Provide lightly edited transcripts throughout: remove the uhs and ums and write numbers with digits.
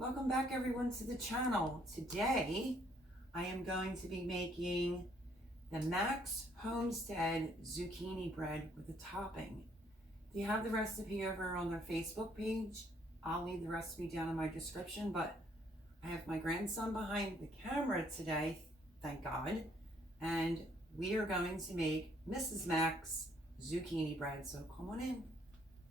Welcome back everyone to the channel. Today I am going to be making the Max Homestead Zucchini bread with a topping. They have the recipe over on their Facebook page. I'll leave the recipe down in my description, but I have my grandson behind the camera today, thank God, and we are going to make Mrs. Max zucchini bread. So come on in.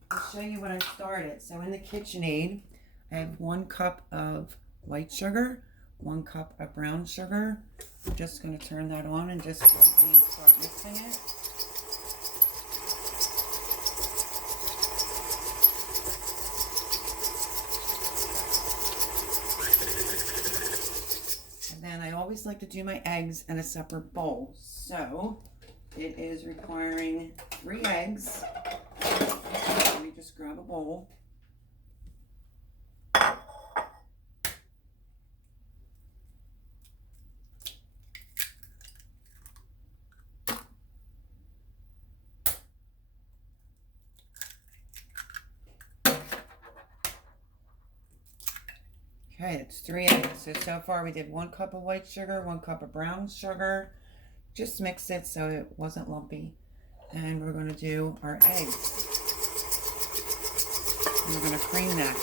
I'll show you what I started. So in the KitchenAid, I have 1 cup of white sugar, 1 cup of brown sugar. I'm just going to turn that on and just lightly start mixing it. And then I always like to do my eggs in a separate bowl. So it is requiring 3 eggs. Let me just grab a bowl. Okay, it's 3 eggs. So far we did 1 cup of white sugar, 1 cup of brown sugar. Just mix it so it wasn't lumpy. And we're going to do our eggs. And we're going to cream that.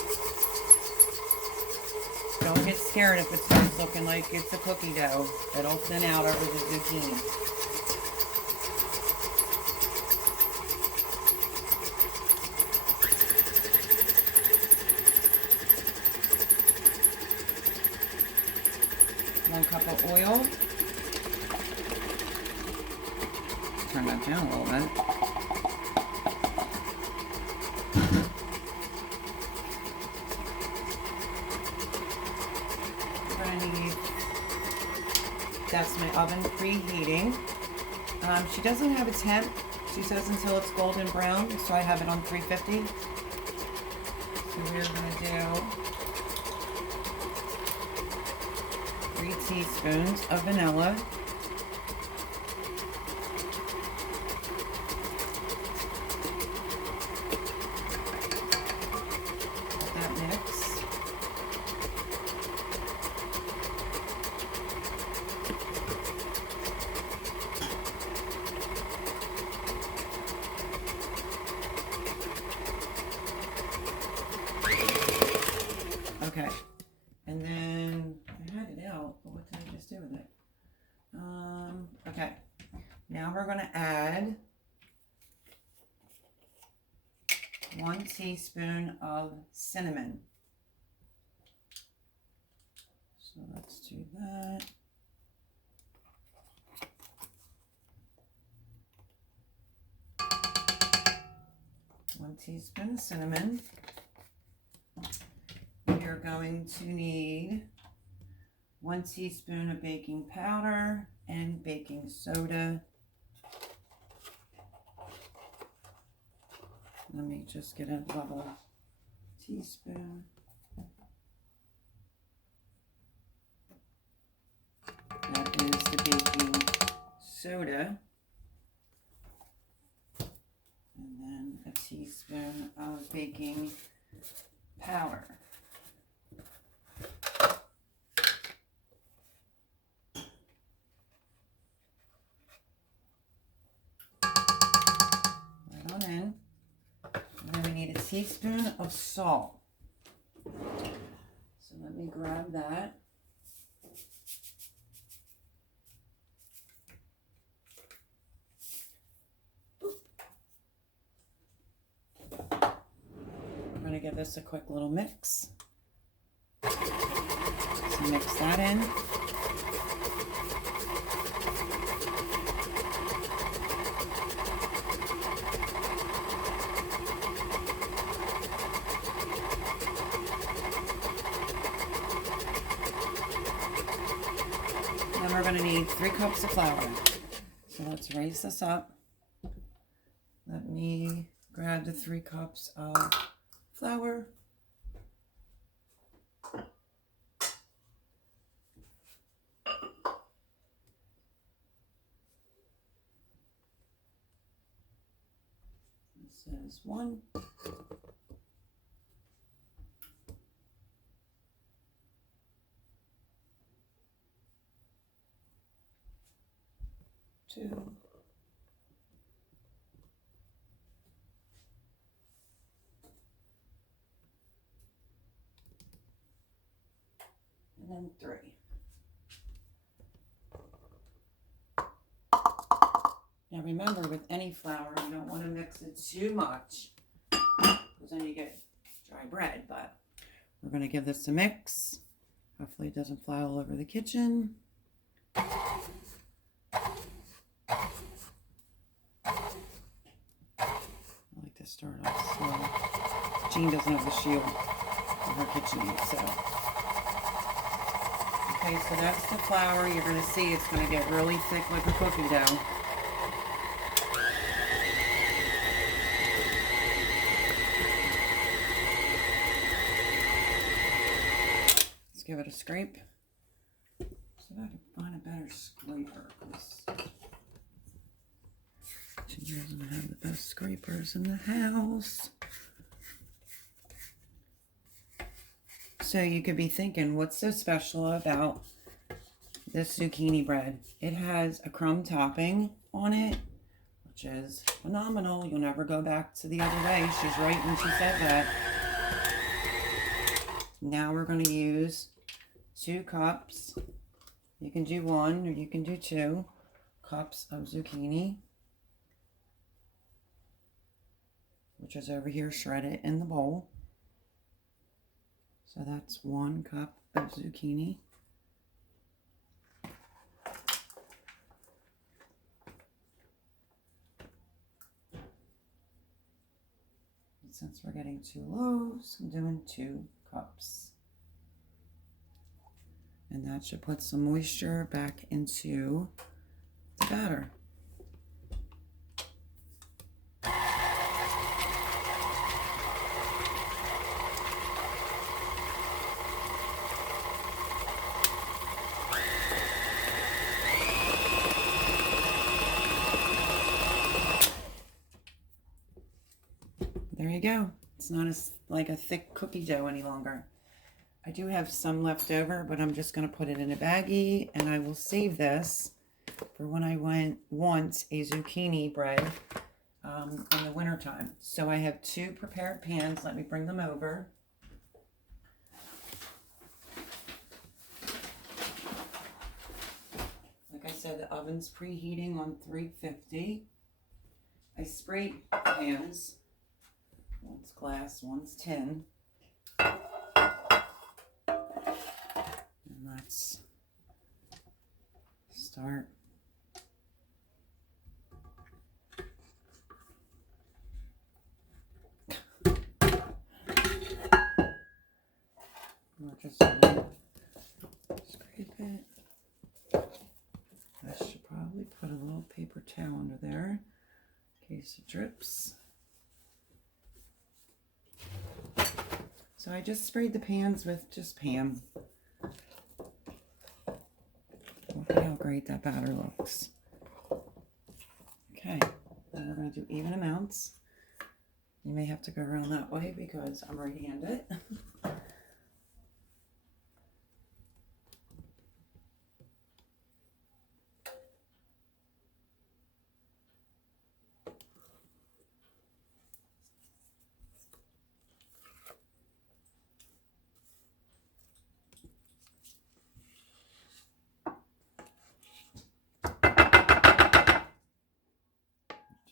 Don't get scared if it starts looking like it's a cookie dough. It'll thin out over the zucchini. One cup of oil. Turn that down a little bit. We're going to need, that's my oven preheating. She doesn't have a temp. She says until it's golden brown, so I have it on 350. So we're going to do 3 teaspoons of vanilla. Let that mix. Okay. And then I had it out, but what did I just do with it? Okay. Now we're going to add 1 teaspoon of cinnamon. So let's do that. One teaspoon of cinnamon. You're going to need 1 teaspoon of baking powder and baking soda. Let me just get a level teaspoon. That is the baking soda. And then a teaspoon of baking powder. In. And then we need a teaspoon of salt. So let me grab that. We're going to give this a quick little mix. So mix that in. Then we're going to need 3 cups of flour. So let's raise this up. Let me grab the 3 cups of flour. This is 1. 2. And then 3. Now remember, with any flour, you don't want to mix it too much, because then you get dry bread. But we're going to give this a mix. Hopefully it doesn't fly all over the kitchen. I like to start off slow. Jean doesn't have the shield for her kitchen yet, so. Okay, so that's the flour. You're going to see it's going to get really thick like a cookie dough. Let's give it a scrape. See if I can find a better scraper, because she doesn't have the best scrapers in the house. So you could be thinking, what's so special about this zucchini bread? It has a crumb topping on it, which is phenomenal. You'll never go back to the other way. She's right when she said that. Now we're going to use 2 cups. You can do 1 or you can do 2 cups of zucchini, which is over here shredded in the bowl. So that's 1 cup of zucchini. And since we're getting 2 loaves, I'm doing 2 cups. And that should put some moisture back into the batter. There you go. It's not as like a thick cookie dough any longer. I do have some left over, but I'm just going to put it in a baggie, and I will save this for when I want a zucchini bread in the wintertime. So I have 2 prepared pans. Let me bring them over. Like I said, the oven's preheating on 350. I sprayed pans. One's glass, one's tin. And let's start. We'll just scrape it. I should probably put a little paper towel under there in case it drips. So I just sprayed the pans with just Pam. Look at how great that batter looks. Okay, then we're going to do even amounts. You may have to go around that way because I'm right-handed.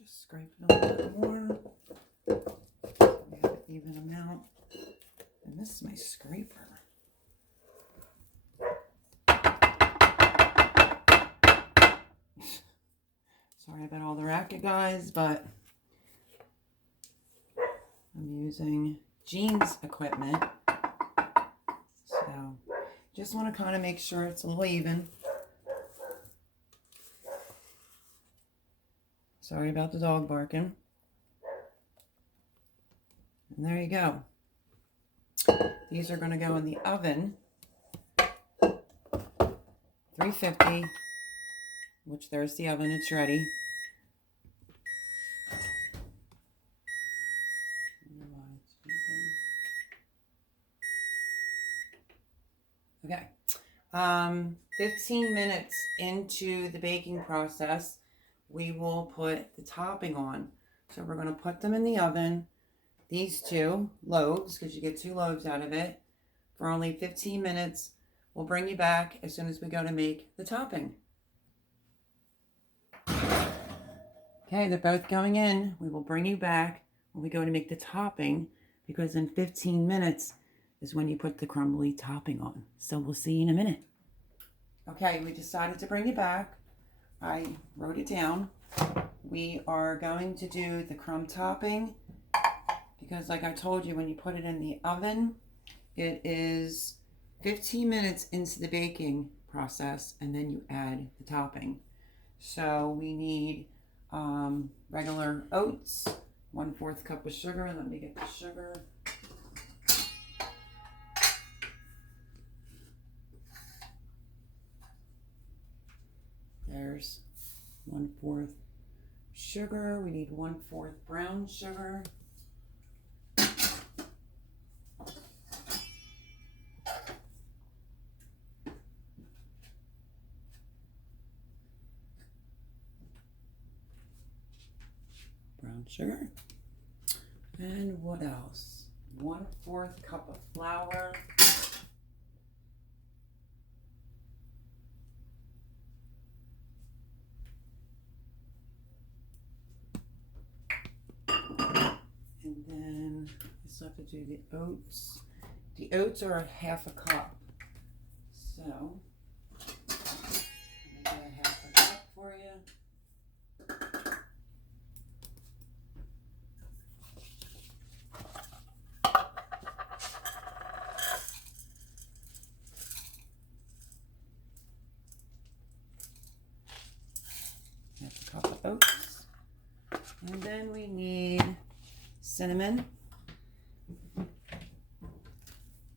Scrape it a little bit more. We have an even amount. And this is my scraper. Sorry about all the racket, guys, but I'm using Jean's equipment. So just want to kind of make sure it's a little even. Sorry about the dog barking. And there you go. These are going to go in the oven, 350, which there's the oven, it's ready. Okay. 15 minutes into the baking process. we will put the topping on. So we're going to put them in the oven, these 2 loaves, because you get 2 loaves out of it, for only 15 minutes. We'll bring you back as soon as we go to make the topping. Okay, they're both going in. We will bring you back when we go to make the topping, because in 15 minutes is when you put the crumbly topping on. So we'll see you in a minute. Okay, we decided to bring you back. I wrote it down. We are going to do the crumb topping because, like I told you, when you put it in the oven, it is 15 minutes into the baking process, and then you add the topping. So we need regular oats, 1/4 cup of sugar. Let me get the sugar. There's 1/4 sugar. We need 1/4 brown sugar. Brown sugar. And what else? 1/4 cup of flour. And then I still have to do the oats. The oats are 1/2 cup. So I'm gonna get 1/2 cup for you. Cup of oats, and then we need cinnamon,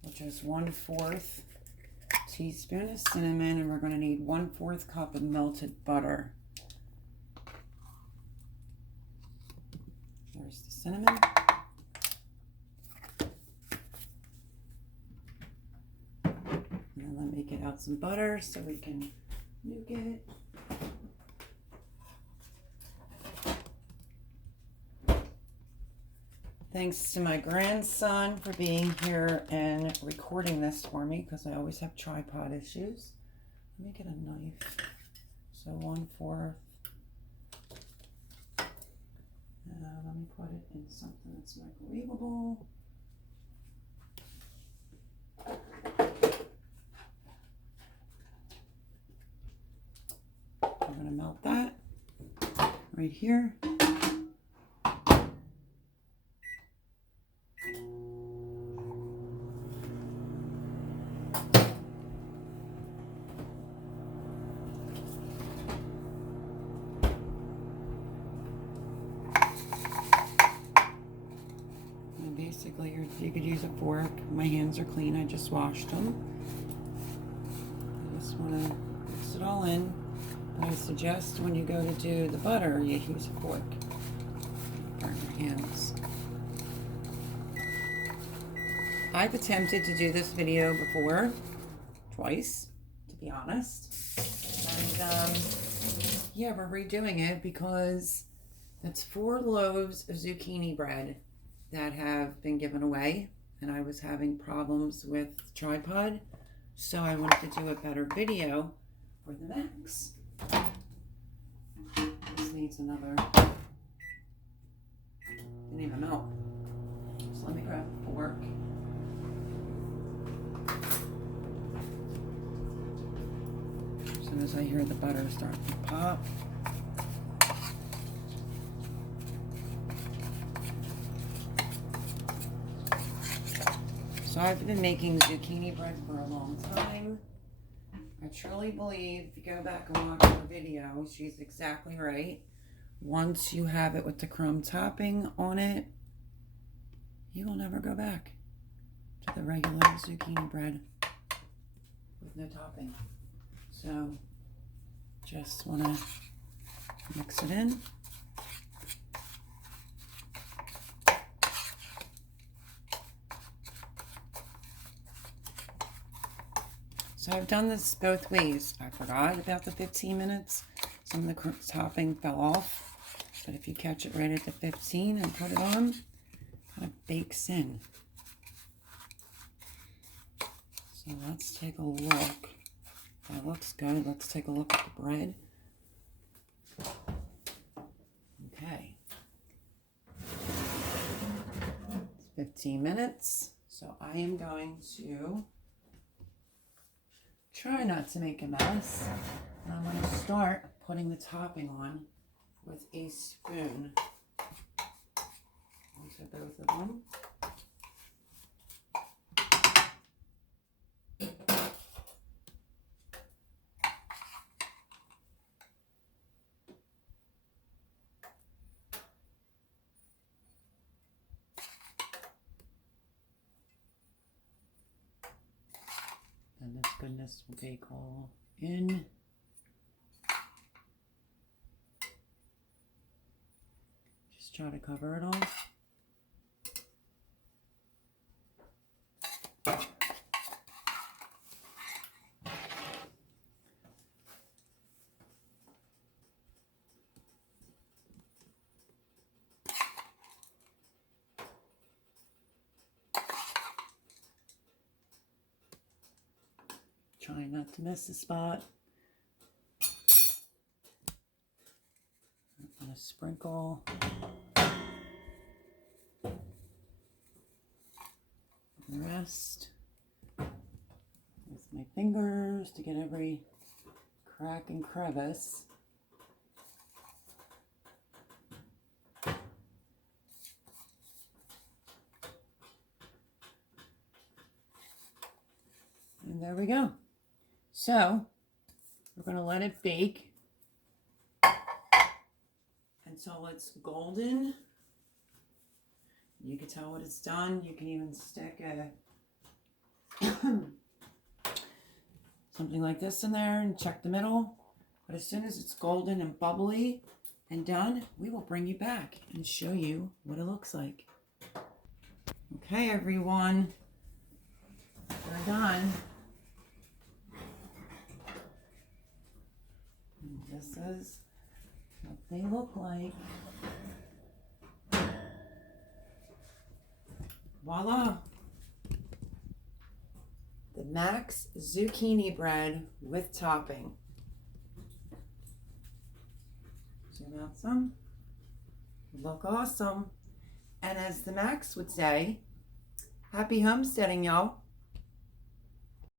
which is 1/4 teaspoon of cinnamon, and we're going to need 1/4 cup of melted butter. There's the cinnamon. And then let me get out some butter so we can nuke it. Thanks to my grandson for being here and recording this for me, because I always have tripod issues. Let me get a knife. So 1/4. Let me put it in something that's microwavable. I'm going to melt that right here. Basically, you could use a fork. My hands are clean. I just washed them. I just want to mix it all in. But I suggest when you go to do the butter, you use a fork. Burn your hands. I've attempted to do this video before, twice, to be honest. And yeah, we're redoing it because that's 4 loaves of zucchini bread that have been given away, and I was having problems with the tripod, so I wanted to do a better video for the Max. This needs another, didn't even melt. So let me grab a fork. As soon as I hear the butter start to pop. So I've been making zucchini bread for a long time. I truly believe, if you go back and watch her video, she's exactly right. Once you have it with the crumb topping on it, you will never go back to the regular zucchini bread with no topping. So just want to mix it in. So I've done this both ways. I forgot about the 15 minutes. Some of the topping fell off, but if you catch it right at the 15 and put it on, it kind of bakes in. So let's take a look. That looks good. Let's take a look at the bread. Okay. It's 15 minutes. So I am going to try not to make a mess. And I'm going to start putting the topping on with a spoon onto both of them. And this goodness will bake all in. Just try to cover it all. Trying not to miss a spot. I'm going to sprinkle the rest with my fingers to get every crack and crevice. And there we go. So we're going to let it bake until it's golden. You can tell what it's done. You can even stick a something like this in there and check the middle. But as soon as it's golden and bubbly and done, we will bring you back and show you what it looks like. Okay, everyone, we're done. This is what they look like. Voila! The Max Zucchini bread with topping. Zoom out some. Look awesome. And as the Max would say, happy homesteading, y'all.